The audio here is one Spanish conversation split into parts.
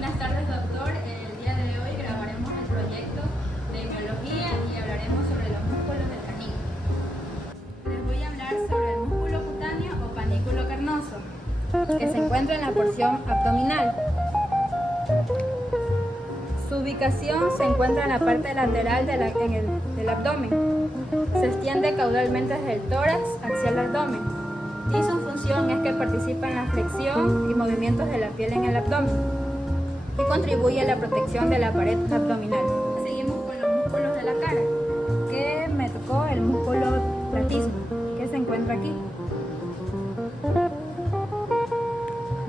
Buenas tardes, doctor. El día de hoy grabaremos el proyecto de miología y hablaremos sobre los músculos del canino. Les voy a hablar sobre el músculo cutáneo o panículo carnoso, que se encuentra en la porción abdominal. Su ubicación se encuentra en la parte lateral del abdomen. Se extiende caudalmente desde el tórax hacia el abdomen y su función es que participa en la flexión y movimientos de la piel en el abdomen y contribuye a la protección de la pared abdominal. Seguimos con los músculos de la cara, que me tocó el músculo platismo, que se encuentra aquí.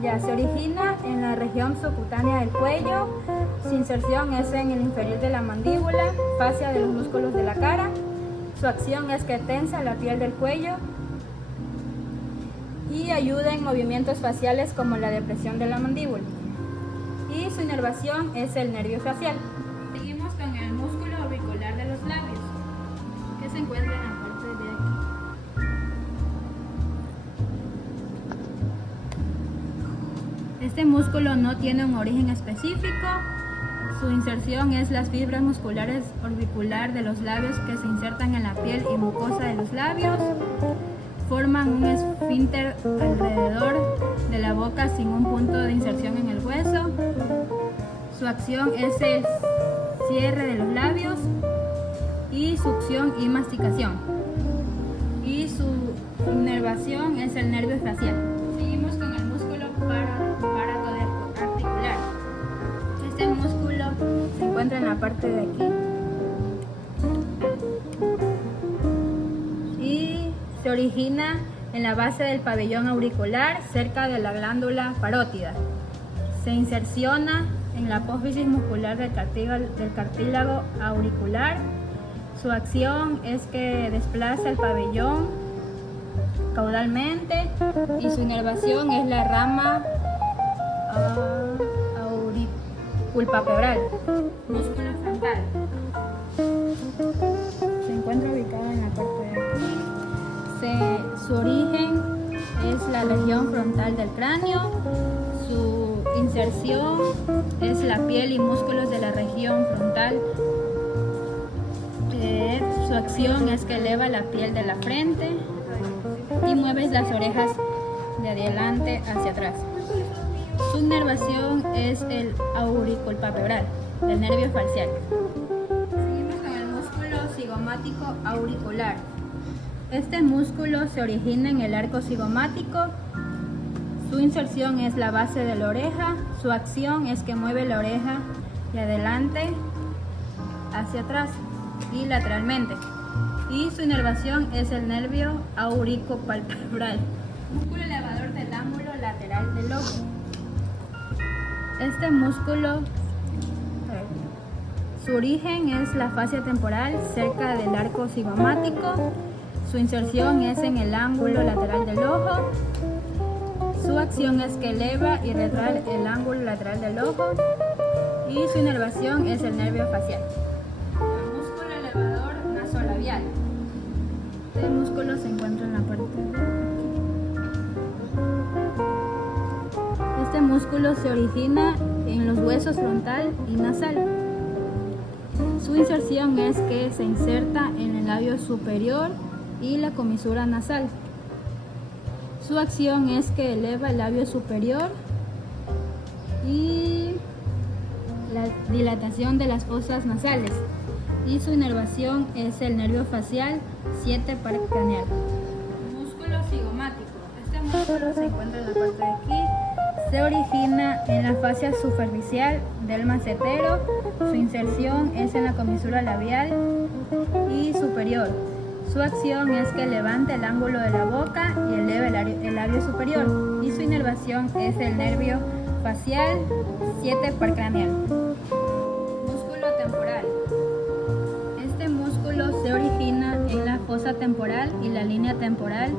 Ya se origina en la región subcutánea del cuello. Su inserción es en el inferior de la mandíbula, fascia de los músculos de la cara. Su acción es que tensa la piel del cuello y ayuda en movimientos faciales como la depresión de la mandíbula. Y su inervación es el nervio facial. Seguimos con el músculo auricular de los labios, que se encuentra en la parte de aquí. Este músculo no tiene un origen específico. Su inserción es las fibras musculares orbicular de los labios que se insertan en la piel y mucosa de los labios. Forman un esfínter alrededor de la boca sin un punto de inserción en el hueso. Su acción es el cierre de los labios y succión y masticación. Y su inervación es el nervio facial. Seguimos con el músculo paratoarticular. Este músculo se encuentra en la parte de aquí y se origina en la base del pabellón auricular, cerca de la glándula parótida. Se inserciona en la apófisis muscular del cartílago auricular. Su acción es que desplaza el pabellón caudalmente y su inervación es la rama auriculpapebral. Músculo frontal. Se encuentra ubicado en la parte de aquí. Su origen es la región frontal del cráneo. Su inserción es la piel y músculos de la región frontal. Su acción es que eleva la piel de la frente y mueve las orejas de adelante hacia atrás. Su inervación es el auriculpapebral, el nervio facial. Seguimos con el músculo cigomático auricular. Este músculo se origina en el arco cigomático. Su inserción es la base de la oreja. Su acción es que mueve la oreja de adelante hacia atrás y lateralmente. Y su inervación es el nervio auricopalpebral. Músculo elevador del ángulo lateral del ojo. Este músculo, su origen es la fascia temporal cerca del arco cigomático. Su inserción es en el ángulo lateral del ojo. Su acción es que eleva y retrae el ángulo lateral del ojo. Y su inervación es el nervio facial. El músculo elevador nasolabial. Este músculo se encuentra en la parte de aquí. Este músculo se origina en los huesos frontal y nasal. Su inserción es que se inserta en el labio superior y la comisura nasal. Su acción es que eleva el labio superior y la dilatación de las fosas nasales. Y su inervación es el nervio facial 7 paracraneal. Músculo cigomático. Este músculo se encuentra en la parte de aquí. Se origina en la fascia superficial del macetero. Su inserción es en la comisura labial y superior. Su acción es que levanta el ángulo de la boca y eleva el labio superior. Y su inervación es el nervio facial 7 paracraneal. Músculo temporal. Este músculo se origina en la fosa temporal y la línea temporal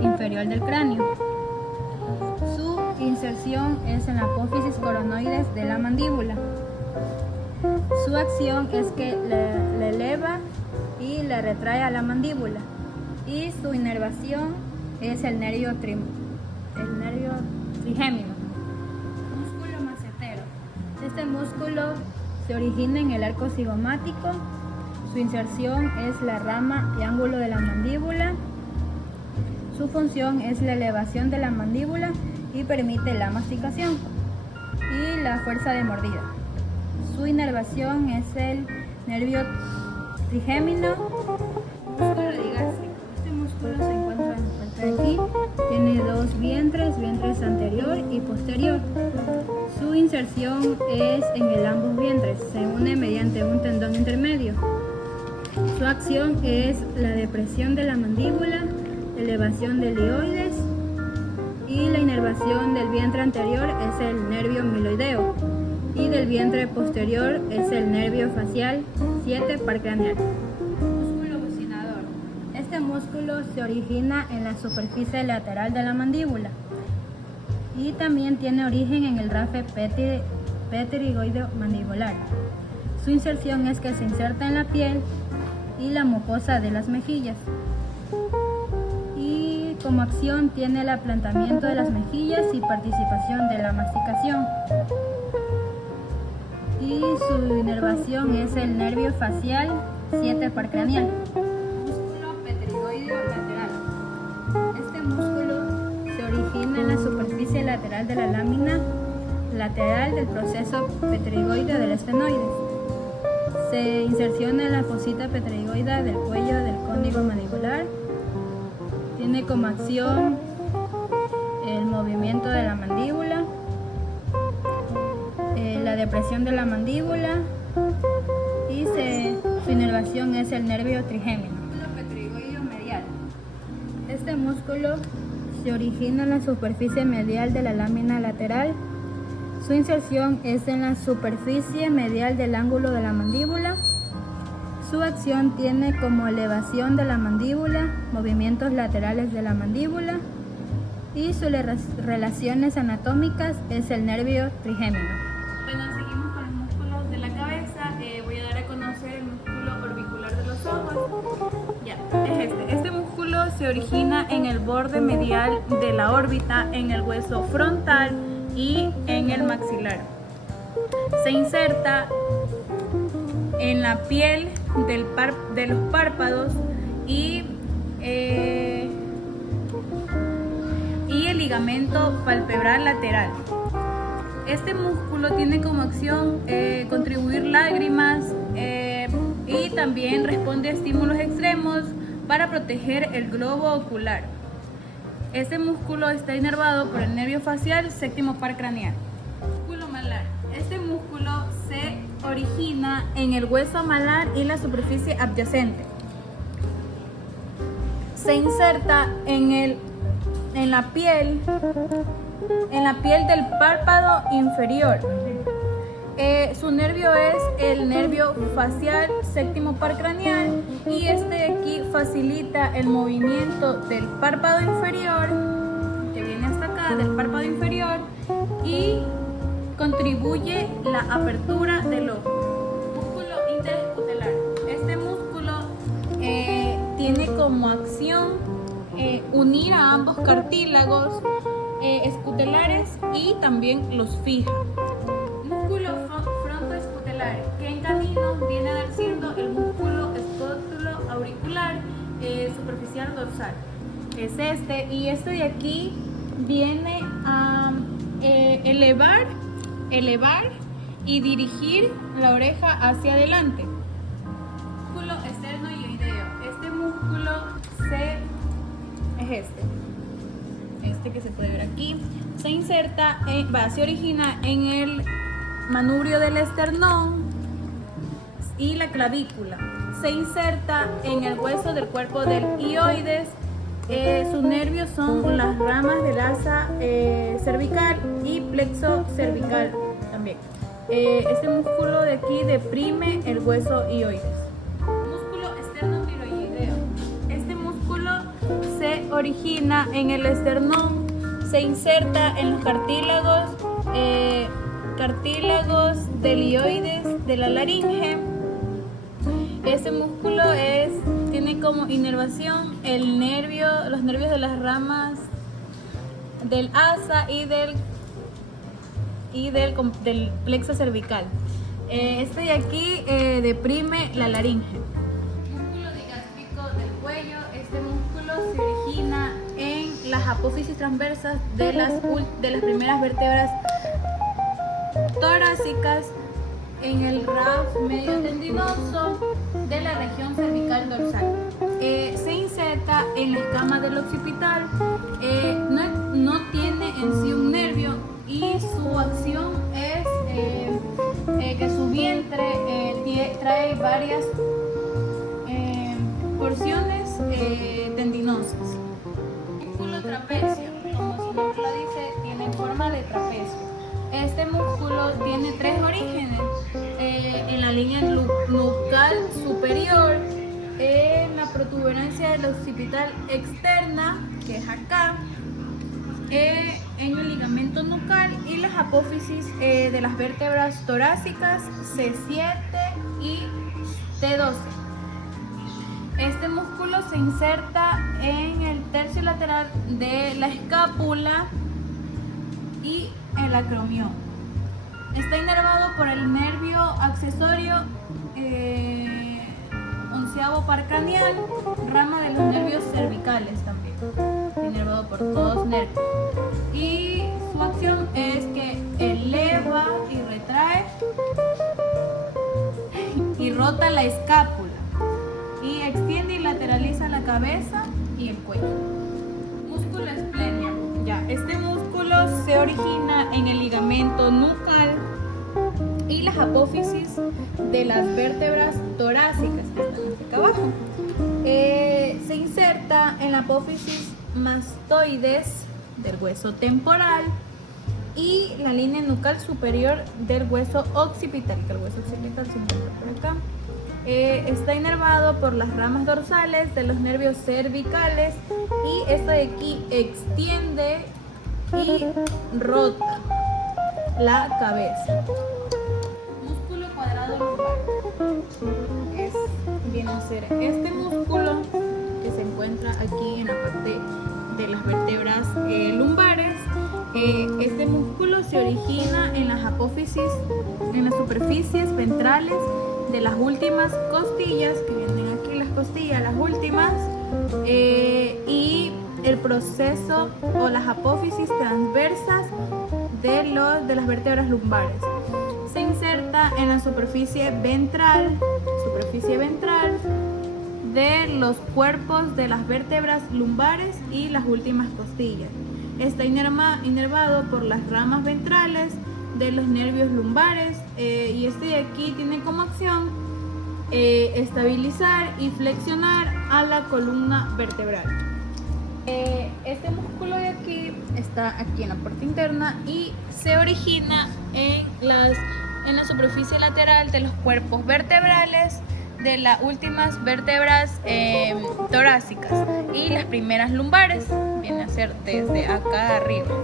inferior del cráneo. Su inserción es en la apófisis coronoides de la mandíbula. Su acción es que la eleva y la retrae a la mandíbula. Y su inervación es el nervio trigémino. Músculo macetero. Este músculo se origina en el arco cigomático. Su inserción es la rama y ángulo de la mandíbula. Su función es la elevación de la mandíbula y permite la masticación y la fuerza de mordida. Su inervación es el nervio trigémino. Músculo digástrico. Este músculo se encuentra en la parte de aquí. Tiene dos vientres anterior y posterior. Su inserción es en ambos vientres. Se une mediante un tendón intermedio. Su acción es la depresión de la mandíbula, elevación del hioides, y la inervación del vientre anterior es el nervio miloideo y del vientre posterior es el nervio facial 7 par craneal. Músculo bucinador. Este músculo se origina en la superficie lateral de la mandíbula y también tiene origen en el rafe pterigoideo mandibular. Su inserción es que se inserta en la piel y la mucosa de las mejillas. Y como acción tiene el aplantamiento de las mejillas y participación de la masticación. Y su inervación es el nervio facial 7 par craneal. Músculo pterigoideo lateral. Este músculo se origina en la superficie lateral de la lámina lateral del proceso pterigoideo del esfenoides. Se inserciona en la fosita pterigoidea del cuello del cóndilo mandibular. Tiene como acción el movimiento de la mandíbula, la depresión de la mandíbula y su inervación es el nervio trigémino. Músculo pterigoideo medial. Este músculo se origina en la superficie medial de la lámina lateral. Su inserción es en la superficie medial del ángulo de la mandíbula. Su acción tiene como elevación de la mandíbula, movimientos laterales de la mandíbula y sus relaciones anatómicas es el nervio trigémino. Bueno, seguimos con los músculos de la cabeza. Voy a dar a conocer el músculo orbicular de los ojos. Ya, es este. Este músculo se origina en el borde medial de la órbita, en el hueso frontal y en el maxilar. Se inserta en la piel de los párpados y el ligamento palpebral lateral. Este músculo tiene como acción contribuir lágrimas y también responde a estímulos extremos para proteger el globo ocular. Este músculo está inervado por el nervio facial séptimo par craneal. Músculo malar. Este músculo se origina en el hueso malar y la superficie adyacente. Se inserta en la piel del párpado inferior. Su nervio es el nervio facial séptimo par craneal y este de aquí facilita el movimiento del párpado inferior, que viene hasta acá, del párpado inferior, y contribuye la apertura del ojo. Músculo interescutelar. Este músculo tiene como acción unir a ambos cartílagos escutelares y también los fija. Músculo frontoescutelar, que en canino viene a dar siendo el músculo escótulo auricular superficial dorsal. Es este, y este de aquí viene a elevar y dirigir la oreja hacia adelante. Músculo esternoioideo. Este músculo es este que se puede ver aquí. Se origina en el manubrio del esternón y la clavícula. Se inserta en el hueso del cuerpo del hioides. Sus nervios son las ramas del asa cervical y plexo cervical también. Este músculo de aquí deprime el hueso hioides. Músculo esternotiroideo. Este músculo se origina en el esternón, se inserta en los cartílagos del hioides de la laringe. Este músculo tiene como inervación los nervios de las ramas del asa y del y del plexo cervical. Este de aquí deprime la laringe. Músculo digástrico del cuello. Este músculo se origina en las apófisis transversas de las primeras vértebras torácicas, en el RAF medio tendinoso de la región cervical dorsal. Se inserta en la escama del occipital. No tiene en sí un nervio y su acción es que su vientre trae varias porciones tendinosas. Músculo trapecio, como su nombre lo dice, tiene forma de trapecio. Este músculo tiene tres orígenes: en la línea nucal superior, en la protuberancia del occipital externa, que es acá, en el ligamento nucal y las apófisis de las vértebras torácicas C7 y T12. Este músculo se inserta en el tercio lateral de la escápula y el acromión. Está inervado por el nervio accesorio onceavo par craneal, rama de los nervios cervicales también. Está inervado por todos nervios. Y su acción es que eleva y retrae y rota la escápula y extiende y lateraliza la cabeza y el cuello. Músculo esplenio. Este músculo se origina en el ligamento nucal y las apófisis de las vértebras torácicas que están acá abajo. Se inserta en la apófisis mastoides del hueso temporal y la línea nucal superior del hueso occipital, que el hueso occipital se encuentra por acá. Está inervado por las ramas dorsales de los nervios cervicales y esta de aquí extiende y rota la cabeza. Músculo cuadrado lumbar. Viene a ser este músculo que se encuentra aquí en la parte de las vértebras lumbares. Este músculo se origina en las apófisis, en las superficies ventrales de las últimas costillas, que vienen aquí las costillas, las últimas, y el proceso o las apófisis transversas de las vértebras lumbares. Se inserta en la superficie ventral de los cuerpos de las vértebras lumbares y las últimas costillas. Está inervado por las ramas ventrales de los nervios lumbares, y este de aquí tiene como acción estabilizar y flexionar a la columna vertebral. Este músculo de aquí está aquí en la parte interna y se origina en la superficie lateral de los cuerpos vertebrales de las últimas vértebras torácicas y las primeras lumbares. Viene a ser desde acá arriba.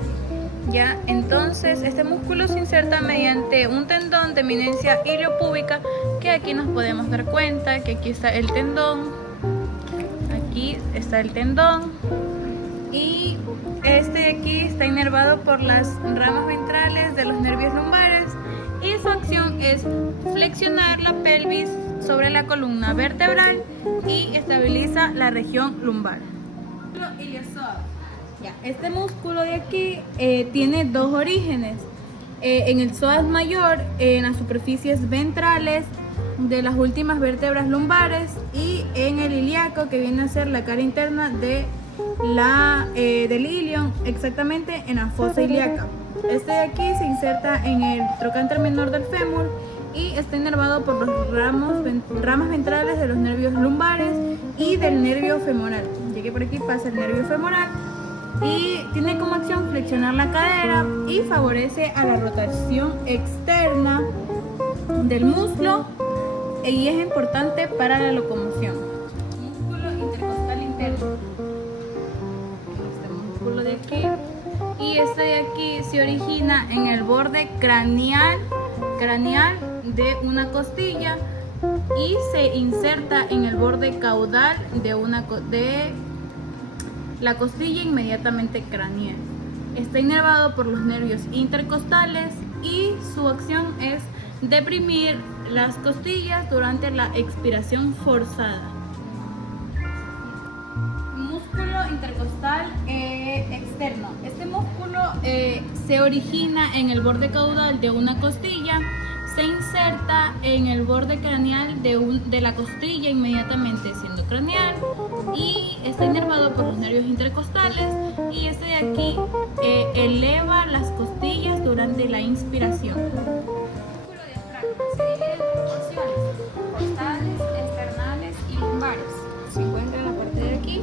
Ya, entonces este músculo se inserta mediante un tendón de eminencia iliopúbica, que aquí nos podemos dar cuenta que aquí está el tendón, aquí está el tendón, y este de aquí está inervado por las ramas ventrales de los nervios lumbares y su acción es flexionar la pelvis sobre la columna vertebral y estabiliza la región lumbar. Este músculo de aquí tiene dos orígenes. En el psoas mayor, en las superficies ventrales de las últimas vértebras lumbares, y en el ilíaco, que viene a ser la cara interna del ilion, exactamente en la fosa ilíaca. Este de aquí se inserta en el trocánter menor del fémur y está inervado por los ramas ventrales de los nervios lumbares y del nervio femoral. Ya que por aquí pasa el nervio femoral, y tiene como acción flexionar la cadera y favorece a la rotación externa del muslo, y es importante para la locomoción. Músculo intercostal interno. Este músculo de aquí, y este de aquí se origina en el borde craneal de una costilla y se inserta en el borde caudal de la costilla inmediatamente craneal. está inervado por los nervios intercostales y su acción es deprimir las costillas durante la expiración forzada. Músculo intercostal externo. Este músculo se origina en el borde caudal de una costilla, se inserta en el borde craneal de la costilla inmediatamente siendo craneal y está inervado por los nervios intercostales, y este de aquí eleva las costillas durante la inspiración. El músculo diafragma se divide en dos porciones: costales, externales y lumbares. Se encuentra en la parte de aquí.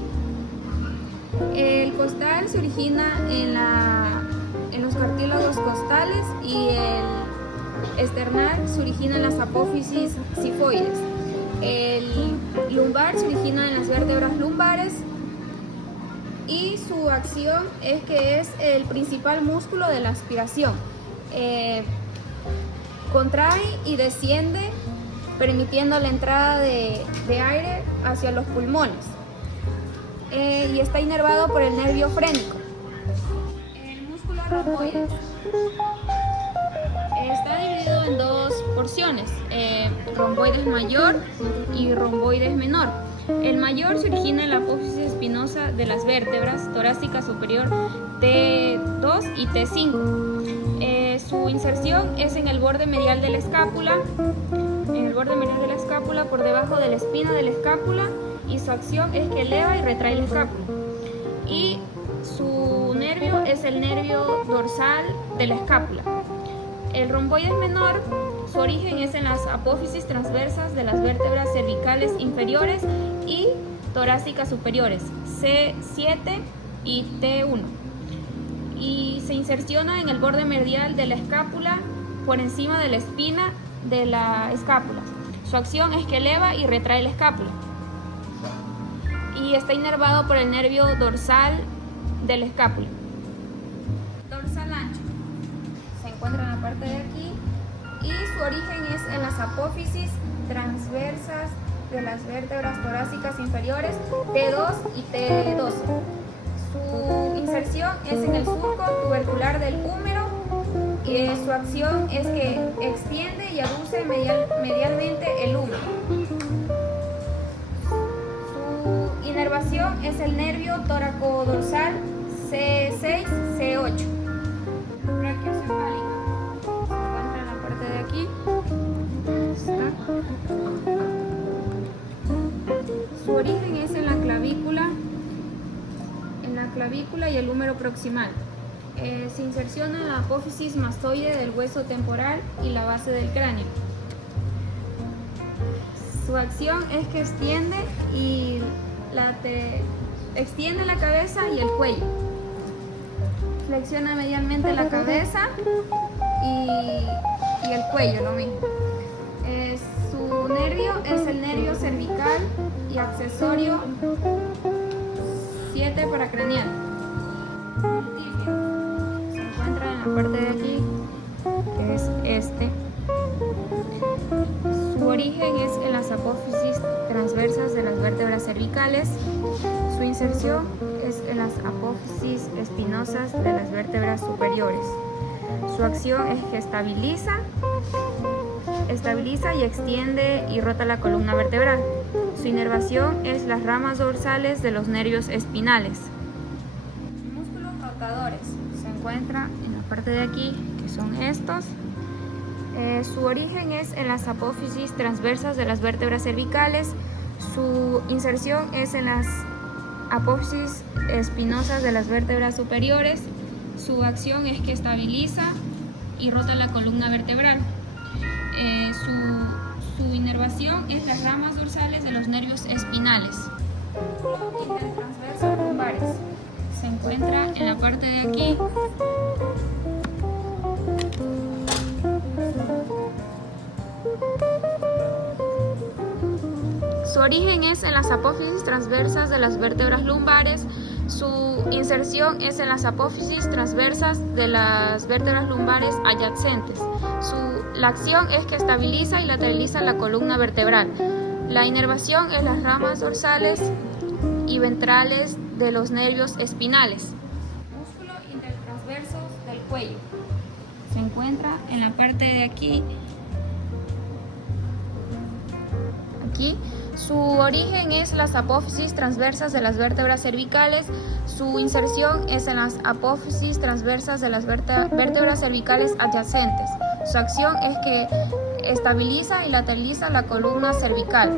El costal se origina en los cartílagos costales y el external se origina en las apófisis sifoides. El lumbar se origina en las vértebras lumbares y su acción es que es el principal músculo de la aspiración. Contrae y desciende permitiendo la entrada de aire hacia los pulmones. Y está inervado por el nervio frénico. El músculo romboides está dividido en dos porciones: romboides mayor y romboides menor. El mayor se origina en la apófisis espinosa de las vértebras torácica superior T2 y T5. Su inserción es en el borde medial de la escápula, por debajo de la espina de la escápula, y su acción es que eleva y retrae la escápula. Y su nervio es el nervio dorsal de la escápula. El romboides menor, su origen es en las apófisis transversas de las vértebras cervicales inferiores y torácicas superiores, C7 y T1. Y se inserciona en el borde medial de la escápula por encima de la espina de la escápula. Su acción es que eleva y retrae la escápula. Y está inervado por el nervio dorsal de la escápula. Dorsal ancho. Se encuentra en la parte de aquí y su origen es en las apófisis transversas de las vértebras torácicas inferiores T2 y T12. Su inserción es en el surco tubercular del húmero y su acción es que extiende y aduce medialmente el húmero. Su inervación es el nervio tóraco-dorsal C6, C8. Brachiocefálico. Se encuentra en la parte de aquí. Su origen es en la clavícula y el húmero proximal. Se inserciona en la apófisis mastoide del hueso temporal y la base del cráneo. Su acción es que extiende la cabeza y el cuello. Flexiona medialmente la cabeza y el cuello, lo mismo. Su nervio es el nervio cervical y accesorio 7 paracraneal. El tibio se encuentra en la parte de aquí, que es este. Su origen es en las apófisis transversas de las vértebras cervicales. Su inserción es en las apófisis espinosas de las vértebras superiores. Su acción es que estabiliza y extiende y rota la columna vertebral. Su inervación es las ramas dorsales de los nervios espinales. Músculos rotadores se encuentra en la parte de aquí, que son estos. Su origen es en las apófisis transversas de las vértebras cervicales. Su inserción es en las apófisis espinosas de las vértebras superiores. Su acción es que estabiliza y rota la columna vertebral. Su inervación es las ramas dorsales de los nervios espinales. Intertransversos lumbares se encuentra en la parte de aquí. Su origen es en las apófisis transversas de las vértebras lumbares. Su inserción es en las apófisis transversas de las vértebras lumbares adyacentes. La acción es que estabiliza y lateraliza la columna vertebral. La inervación es las ramas dorsales y ventrales de los nervios espinales. Músculo intertransverso cuello. Se encuentra en la parte de aquí. Aquí. Su origen es las apófisis transversas de las vértebras cervicales. Su inserción es en las apófisis transversas de las vértebras cervicales adyacentes. Su acción es que estabiliza y lateraliza la columna cervical.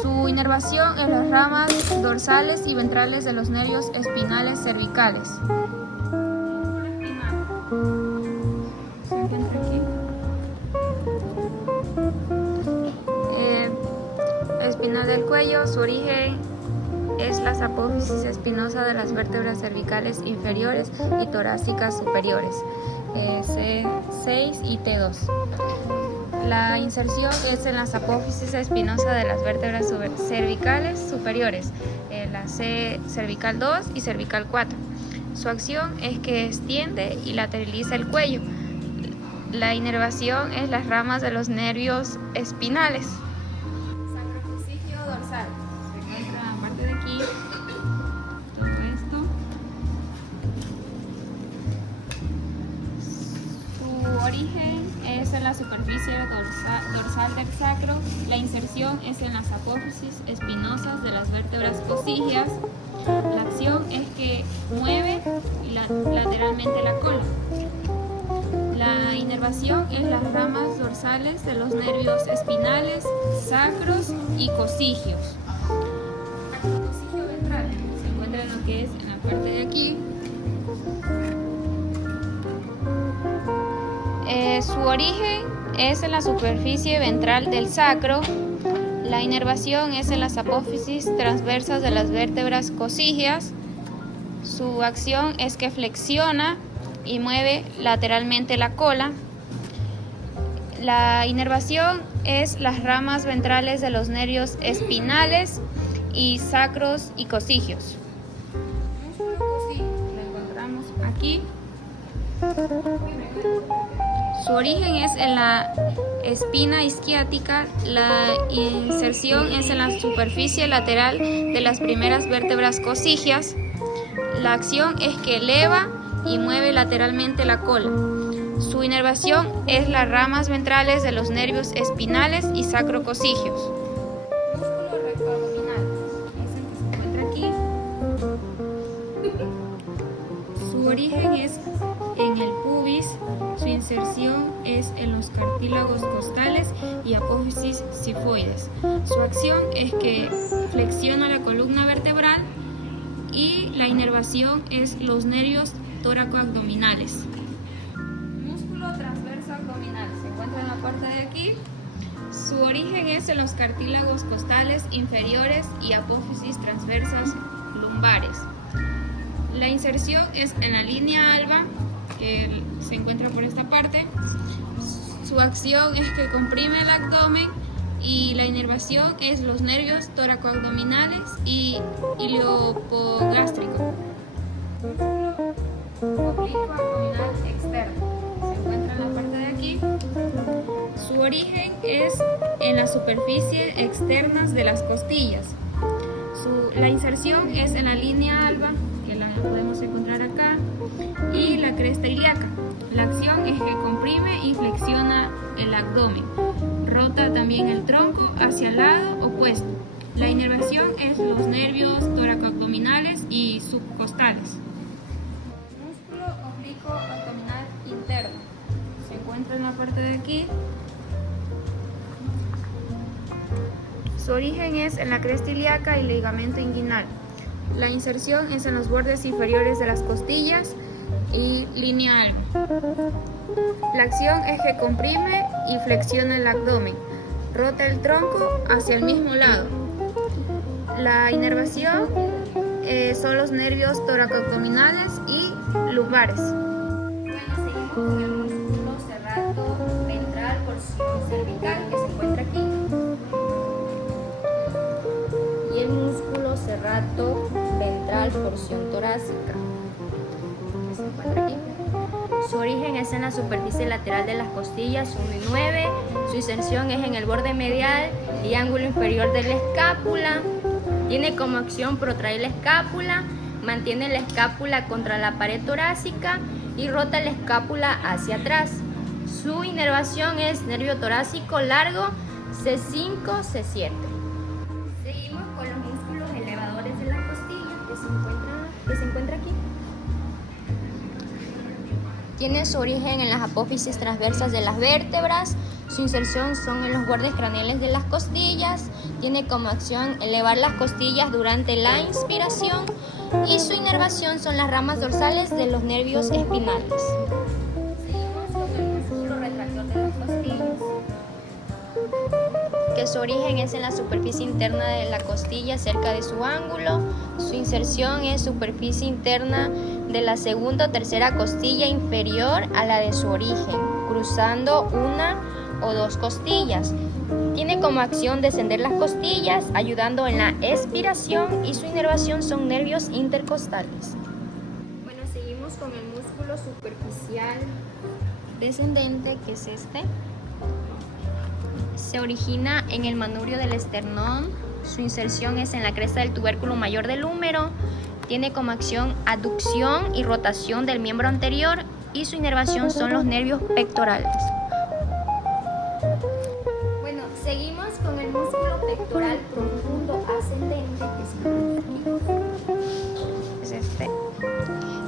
Su inervación en las ramas dorsales y ventrales de los nervios espinales cervicales. Se encuentra aquí. Espinal del cuello, su origen es las apófisis espinosa de las vértebras cervicales inferiores y torácicas superiores, C6 y T2. La inserción es en las apófisis espinosa de las vértebras cervicales superiores, la C cervical 2 y cervical 4. Su acción es que extiende y lateraliza el cuello. La inervación es las ramas de los nervios espinales. Sacrococígeo dorsal. Se encuentra en la parte de aquí. Todo esto. Su origen es en la superficie dorsal del sacro. La inserción es en las apófisis espinosas de las vértebras cocígeas. La acción es que mueve lateralmente la cola. La inervación es las ramas dorsales de los nervios espinales, sacros y cocígeos. Sacrococígeo ventral se encuentra en lo que es en la parte de aquí. Su origen es en la superficie ventral del sacro. La inervación es en las apófisis transversas de las vértebras cocígeas. Su acción es que flexiona y mueve lateralmente la cola. La inervación es las ramas ventrales de los nervios espinales y sacros y cocígeos. Músculo cocígeo, lo encontramos aquí. Su origen es en la espina isquiática. La inserción es en la superficie lateral de las primeras vértebras cocígeas. La acción es que eleva y mueve lateralmente la cola. Su inervación es las ramas ventrales de los nervios espinales y sacrococígeos. Músculo rectoabdominal es el que se encuentra aquí. Su origen es en el pubis. Su inserción es en los cartílagos costales y apófisis sifoides. Su acción es que flexiona la columna vertebral y la inervación es los nervios tóraco-abdominales. Músculo transverso abdominal se encuentra en la parte de aquí. Su origen es en los cartílagos costales inferiores y apófisis transversas lumbares. La inserción es en la línea alba, que se encuentra por esta parte. Su acción es que comprime el abdomen y la inervación es los nervios tóraco-abdominales y iliopogástrico. Oblicuo abdominal externo se encuentra en la parte de aquí. Su origen es en la superficie externas de las costillas. La inserción es en la línea alba, que la podemos encontrar acá, y la cresta ilíaca. La acción es que comprime y flexiona el abdomen. Rota también el tronco hacia el lado opuesto. La inervación es los nervios tóraco-abdominales y subcostales. Músculo oblicuo abdominal interno se encuentra en la parte de aquí. Su origen es en la cresta ilíaca y ligamento inguinal. La inserción es en los bordes inferiores de las costillas y línea alba. La acción es que comprime y flexiona el abdomen. Rota el tronco hacia el mismo lado. La inervación son los nervios tóraco-abdominales y lumbares. Bueno, seguimos con el músculo serrato ventral porción cervical que se encuentra aquí. Y el músculo serrato ventral porción torácica que se encuentra aquí. Su origen es en la superficie lateral de las costillas 1 y 9. Su inserción es en el borde medial y ángulo inferior de la escápula. Tiene como acción protraer la escápula, mantiene la escápula contra la pared torácica y rota la escápula hacia atrás. Su inervación es nervio torácico largo C5, C7. Seguimos con los músculos elevadores de la costilla que se encuentra aquí. Tiene su origen en las apófisis transversas de las vértebras. Su inserción son en los bordes craneales de las costillas. Tiene como acción elevar las costillas durante la inspiración y su inervación son las ramas dorsales de los nervios espinales. Seguimos con el músculo retractor de las costillas, que su origen es en la superficie interna de la costilla cerca de su ángulo. Su inserción es superficie interna de la segunda o tercera costilla inferior a la de su origen, cruzando una o dos costillas. Tiene como acción descender las costillas, ayudando en la expiración y su inervación son nervios intercostales. Bueno, seguimos con el músculo superficial descendente, que es este. Se origina en el manubrio del esternón. Su inserción es en la cresta del tubérculo mayor del húmero. Tiene como acción aducción y rotación del miembro anterior y su inervación son los nervios pectorales. Bueno, seguimos con el músculo pectoral profundo ascendente, que es este,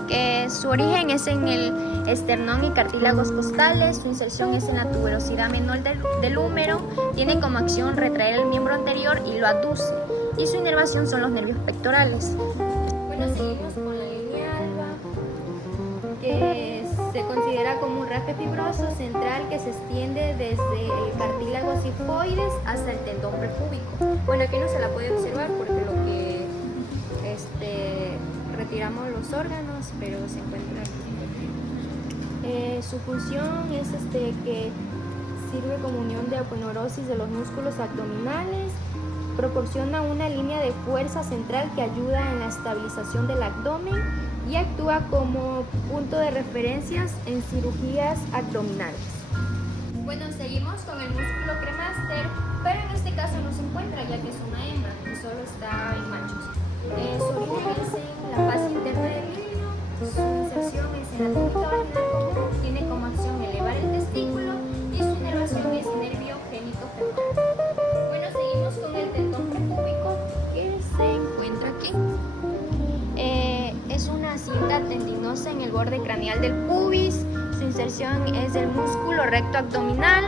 que su origen es en el esternón y cartílagos costales. Su inserción es en la tuberosidad menor del húmero. Tiene como acción retraer el miembro anterior y lo aduce y su inervación son los nervios pectorales. Bueno, seguimos con la línea alba, que se considera como un raspe fibroso central que se extiende desde el cartílago sifoides hasta el tendón prepúbico. Bueno, aquí no se la puede observar porque lo que retiramos los órganos, pero se encuentra aquí. Su función es que sirve como unión de aponeurosis de los músculos abdominales. Proporciona una línea de fuerza central que ayuda en la estabilización del abdomen y actúa como punto de referencias en cirugías abdominales. Bueno, seguimos con el músculo cremaster, pero en este caso no se encuentra ya que es una hembra y solo está en machos. Su origen es en la fase interna del útero. Su inserción es en la túnica vaginal común. Tiene como acción elevar el testículo y su inervación es nervio genitofemoral. Bueno, seguimos con el tendón prepúbico, que se encuentra aquí. Es una cinta tendinosa en el borde craneal del pubis. Su inserción es el músculo recto abdominal.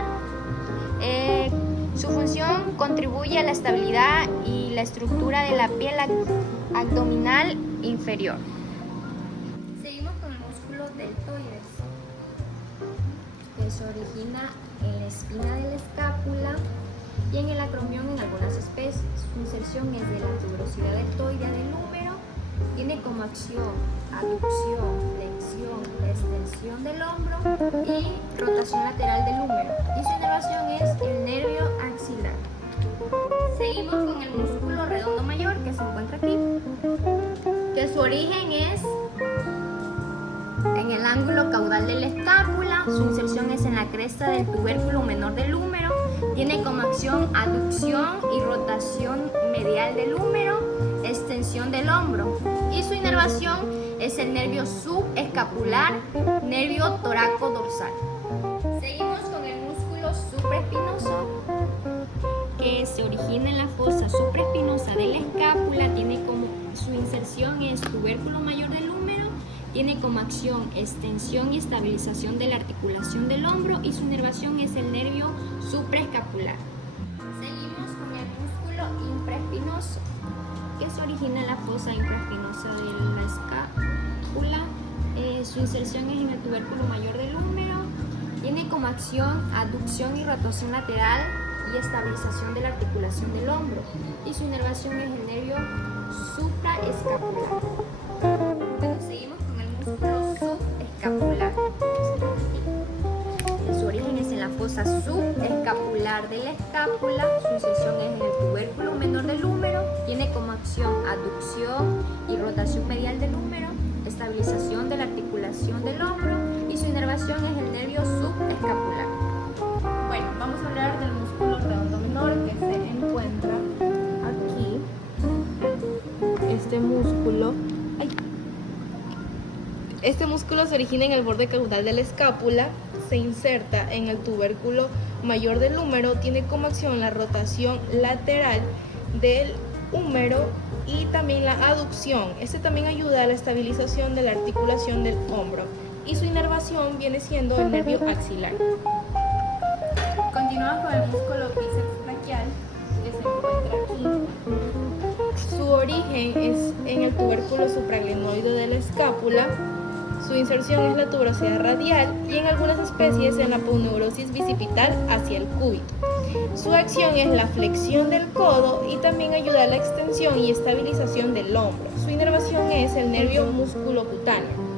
Su función contribuye a la estabilidad y la estructura de la piel abdominal inferior. Seguimos con el músculo deltoides, que se origina en la espina de la escápula y en el acromión en algunas especies. Su inserción es de la tuberosidad deltoidea del húmero. Tiene como acción aducción, flexión, extensión del hombro y rotación lateral del húmero. Y su inervación es el nervio axilar. Seguimos con el músculo redondo mayor, que se encuentra aquí, que su origen es en el ángulo caudal de la escápula. Su inserción es en la cresta del tubérculo menor del húmero. Tiene como acción aducción y rotación medial del húmero, extensión del hombro. Y su inervación es el nervio subescapular, nervio toraco dorsal. Seguimos con el músculo supraespinoso, que se origina en la fosa supraespinosa de la escápula. Tiene como su inserción es tubérculo mayor del húmero. Tiene como acción extensión y estabilización de la articulación del hombro y su inervación es el nervio supraescapular. Seguimos con el músculo infraespinoso, que se origina en la fosa infraespinosa de la escápula. Su inserción es en el tubérculo mayor del húmero. Tiene como acción aducción y rotación lateral y estabilización de la articulación del hombro y su inervación es el nervio supraescapular. Bueno, seguimos con el músculo subescapular. Su origen es en la fosa subescapular de la escápula. Su inserción es en el tubérculo menor del húmero. Tiene como acción aducción y rotación medial del húmero, estabilización de la articulación del hombro y su inervación es el nervio subescapular. Bueno, vamos a hablar del músculo redondo menor, que se encuentra aquí. Este músculo Este músculo se origina en el borde caudal de la escápula, se inserta en el tubérculo mayor del húmero, tiene como acción la rotación lateral del húmero y también la aducción. Este también ayuda a la estabilización de la articulación del hombro y su inervación viene siendo el nervio axilar. Continuamos con el músculo bíceps braquial, que se encuentra aquí. Su origen es en el tubérculo supraglenoide de la escápula. Su inserción es la tuberosidad radial y en algunas especies en la aponeurosis bicipital hacia el cúbito. Su acción es la flexión del codo y también ayuda a la extensión y estabilización del hombro. Su inervación es el nervio musculocutáneo.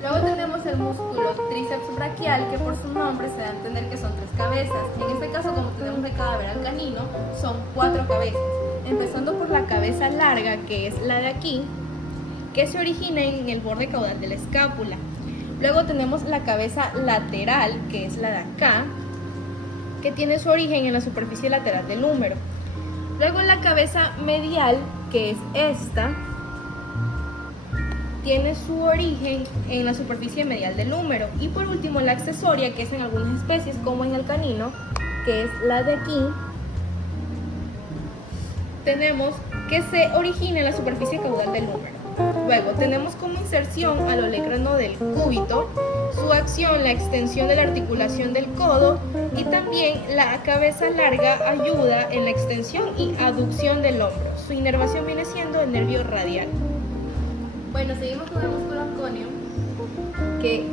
Luego tenemos el músculo tríceps braquial, que por su nombre se da a entender que son 3 cabezas. En este caso, como tenemos de cadáver al canino, son 4 cabezas. Empezando por la cabeza larga, que es la de aquí, que se origina en el borde caudal de la escápula. Luego tenemos la cabeza lateral, que es la de acá, que tiene su origen en la superficie lateral del húmero. Luego la cabeza medial, que es esta, tiene su origen en la superficie medial del húmero. Y por último la accesoria, que es en algunas especies como en el canino, que es la de aquí, tenemos que se origina en la superficie caudal del húmero. Luego tenemos como inserción al olecrano del cúbito, su acción la extensión de la articulación del codo y también la cabeza larga ayuda en la extensión y aducción del hombro. Su inervación viene siendo el nervio radial. Bueno, seguimos con el músculo anconio, que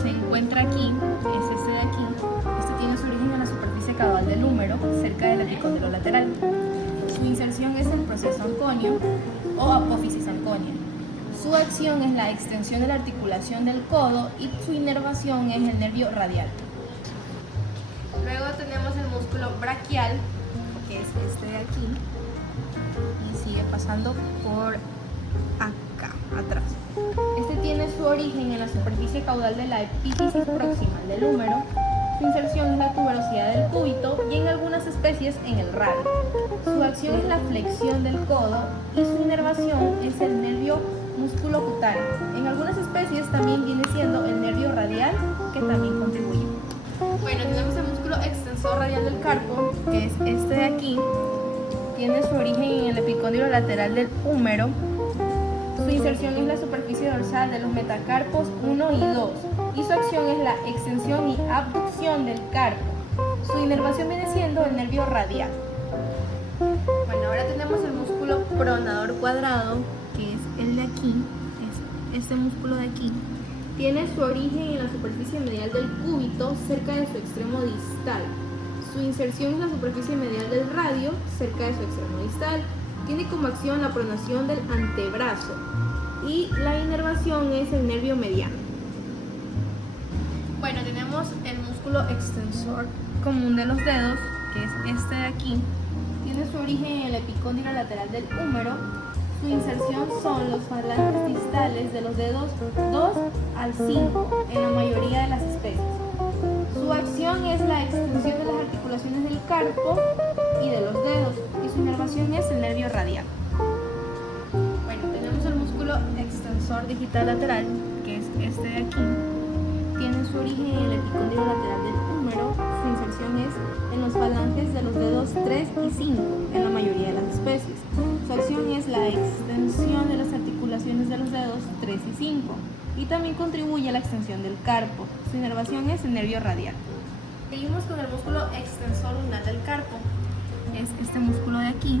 se encuentra aquí, es este de aquí. Este tiene su origen en la superficie caudal del húmero, cerca del epicóndilo lateral. Su inserción es el proceso anconio o apófisis anconia. Su acción es la extensión de la articulación del codo y su inervación es el nervio radial. Luego tenemos el músculo braquial, que es este de aquí, y sigue pasando por acá, atrás. Este tiene su origen en la superficie caudal de la epífisis proximal del húmero. Su inserción es la tuberosidad del cúbito y en algunas especies en el radio. Su acción es la flexión del codo y su inervación es el nervio musculocutáneo. En algunas especies también viene siendo el nervio radial, que también contribuye. Bueno, tenemos el músculo extensor radial del carpo, que es este de aquí. Tiene su origen en el epicóndilo lateral del húmero. Su inserción es la superficie dorsal de los metacarpos 1 y 2 y su acción es la extensión y abducción del carpo. Su inervación viene siendo el nervio radial. Bueno, ahora tenemos el músculo pronador cuadrado, que es el de aquí, es este músculo de aquí. Tiene su origen en la superficie medial del cúbito, cerca de su extremo distal. Su inserción es la superficie medial del radio, cerca de su extremo distal. Tiene como acción la pronación del antebrazo y la inervación es el nervio mediano. Bueno, tenemos el músculo extensor común de los dedos, que es este de aquí. Tiene su origen en el epicóndilo lateral del húmero. Su inserción son los falanges distales de los dedos 2 al 5 en la mayoría de las especies. Su acción es la extensión de las articulaciones del carpo y de los dedos y su inervación es el nervio radial. Bueno, tenemos el músculo extensor digital lateral, que es este de aquí. Tiene su origen en el epicóndilo lateral del húmero. Su inserción es en los falanges de los dedos 3 y 5 en la mayoría de las especies. Su acción es la extensión de las articulaciones de los dedos 3 y 5 y también contribuye a la extensión del carpo. Su inervación es el nervio radial. Seguimos con el músculo extensor ulnar del carpo. Es este músculo de aquí.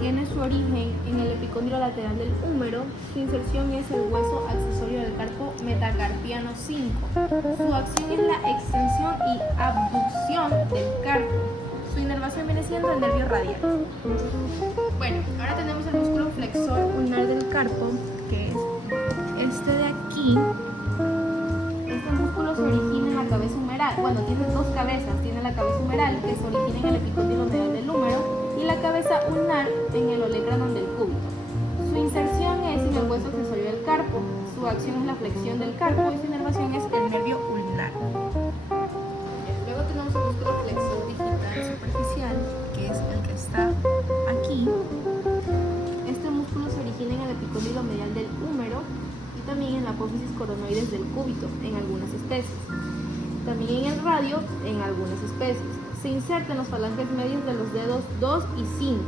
Tiene su origen en el epicóndilo lateral del húmero. Su inserción es el hueso accesorio del carpo metacarpiano 5. Su acción es la extensión y abducción del carpo. Su inervación viene siendo el nervio radial. Bueno, ahora tenemos el músculo flexor ulnar del carpo, que es este de aquí. Este músculo se origina en la cabeza humeral. Bueno, tiene 2 cabezas. Tiene la cabeza humeral, que se origina en el epicóndilo medial del húmero, y la cabeza ulnar en el olecranon del cúbito. Su inserción es en el hueso accesorio del carpo. Su acción es la flexión del carpo y su inervación es el nervio ulnar. Luego tenemos el músculo flexor digital superficial, que es el que está aquí. Este músculo se origina en el epicóndilo medial del húmero. también en la apófisis coronoides del cúbito en algunas especies. También en el radio en algunas especies. Se inserta en las falanges medias de los dedos 2 y 5.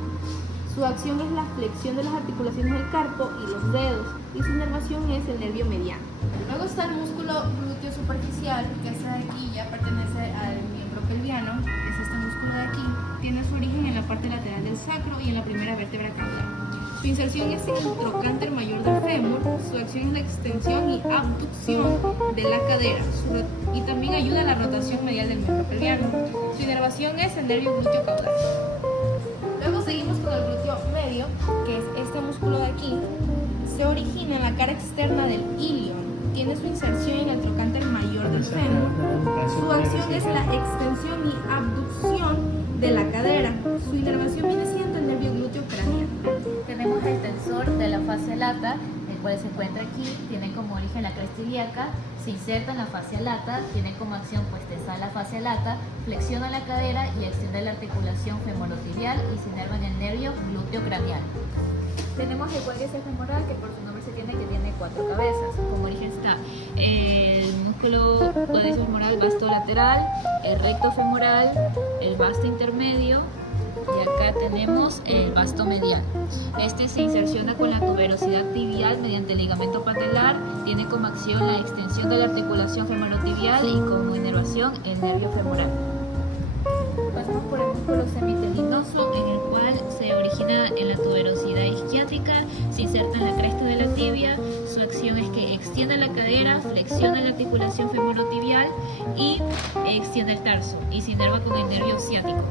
Su acción es la flexión de las articulaciones del carpo y los dedos, y su inervación es el nervio mediano. Luego está el músculo glúteo superficial, que este de aquí ya pertenece al miembro pelviano, es este músculo de aquí. Tiene su origen en la parte lateral del sacro y en la primera vértebra caudal. Su inserción es en el trocánter mayor del fémur, su acción es la extensión y abducción de la cadera, y también ayuda a la rotación medial del miembro pelviano. Su inervación es el nervio glúteo caudal. Luego seguimos con el glúteo medio, que es este músculo de aquí. Se origina en la cara externa del ilion. Tiene su inserción en el trocánter mayor del fémur. Su acción es la extensión y abducción de la cadera. Su inervación viene siendo el nervio glúteo craneal. Tenemos el tensor de la fascia lata, el cual se encuentra aquí, tiene como origen la cresta ilíaca, se inserta en la fascia lata, tiene como acción pues tensar la fascia lata, flexiona la cadera y extiende la articulación femorotibial y se inerva en el nervio glúteo craneal. Tenemos el cuádriceps femoral, que por su nombre se tiene que tiene 4 cabezas. Como origen está el músculo cuádriceps femoral vasto lateral, el recto femoral, el vasto intermedio, y acá tenemos el vasto medial. Este se inserciona con la tuberosidad tibial mediante el ligamento patelar, tiene como acción la extensión de la articulación femorotibial y como inervación el nervio femoral. Pasamos por el músculo semitendinoso, en el cual se origina en la tuberosidad isquiática, se inserta en la cresta de la tibia. Su acción es que extiende la cadera, flexiona la articulación femorotibial y extiende el tarso y se inerva con el nervio ciático.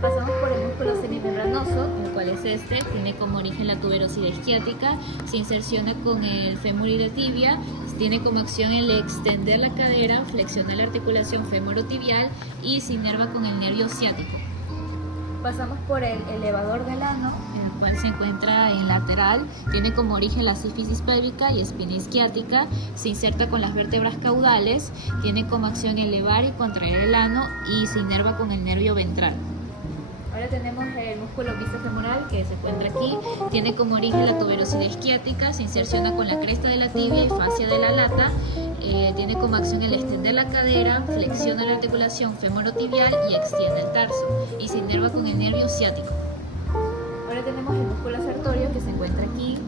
Pasamos por el músculo semimembranoso, el cual es este, tiene como origen la tuberosidad isquiática, se inserciona con el fémur y la tibia, tiene como acción el extender la cadera, flexiona la articulación femorotibial y se inerva con el nervio ciático. Pasamos por el elevador del ano, el cual se encuentra en lateral, tiene como origen la sífisis pélvica y espina isquiática, se inserta con las vértebras caudales, tiene como acción elevar y contraer el ano y se inerva con el nervio ventral. Ahora tenemos el músculo bíceps-femoral, que se encuentra aquí, tiene como origen la tuberosidad isquiática, se inserciona con la cresta de la tibia y fascia de la lata, tiene como acción el extender la cadera, flexiona la articulación femorotibial y extiende el tarso y se inerva con el nervio ciático. Ahora tenemos el músculo asertorio, que se encuentra aquí,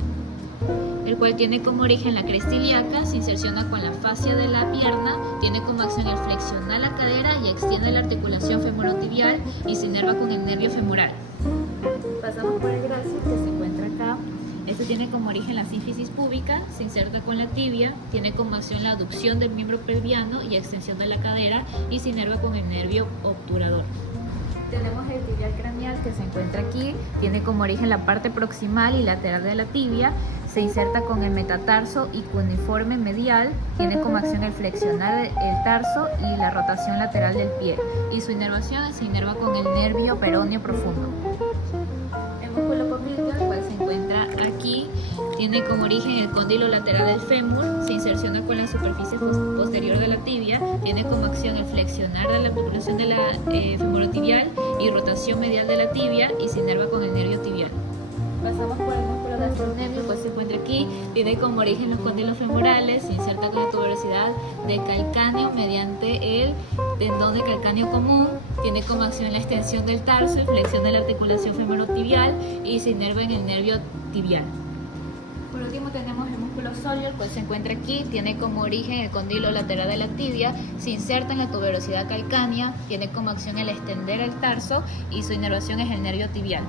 el cual tiene como origen la cresta ilíaca, se inserciona con la fascia de la pierna, tiene como acción el flexionar la cadera y extiende la articulación femorotibial y se inerva con el nervio femoral. Pasamos por el grácil, que se encuentra acá. Este tiene como origen la sífisis púbica, se inserta con la tibia, tiene como acción la aducción del miembro pelviano y extensión de la cadera y se inerva con el nervio obturador. Tenemos el tibial craneal, que se encuentra aquí, tiene como origen la parte proximal y lateral de la tibia, se inserta con el metatarso y cuneiforme medial, tiene como acción el flexionar el tarso y la rotación lateral del pie, y su inervación se inerva con el nervio peroneo profundo. El músculo popliteo, el cual se encuentra aquí, tiene como origen el cóndilo lateral del fémur, se inserciona con la superficie posterior de la tibia, tiene como acción el flexionar de la articulación de la femorotibial y rotación medial de la tibia y se inerva con el nervio tibial. Pasamos por el músculo gastrocnemio, el cual se encuentra aquí, tiene como origen los cóndilos femorales, se inserta con la tuberosidad de calcáneo mediante el tendón de calcáneo común, tiene como acción la extensión del tarso y flexión de la articulación femorotibial y se inerva en el nervio tibial. Por último tenemos el músculo sóleo, el cual se encuentra aquí, tiene como origen el cóndilo lateral de la tibia, se inserta en la tuberosidad calcánea, tiene como acción el extender el tarso y su inervación es el nervio tibial.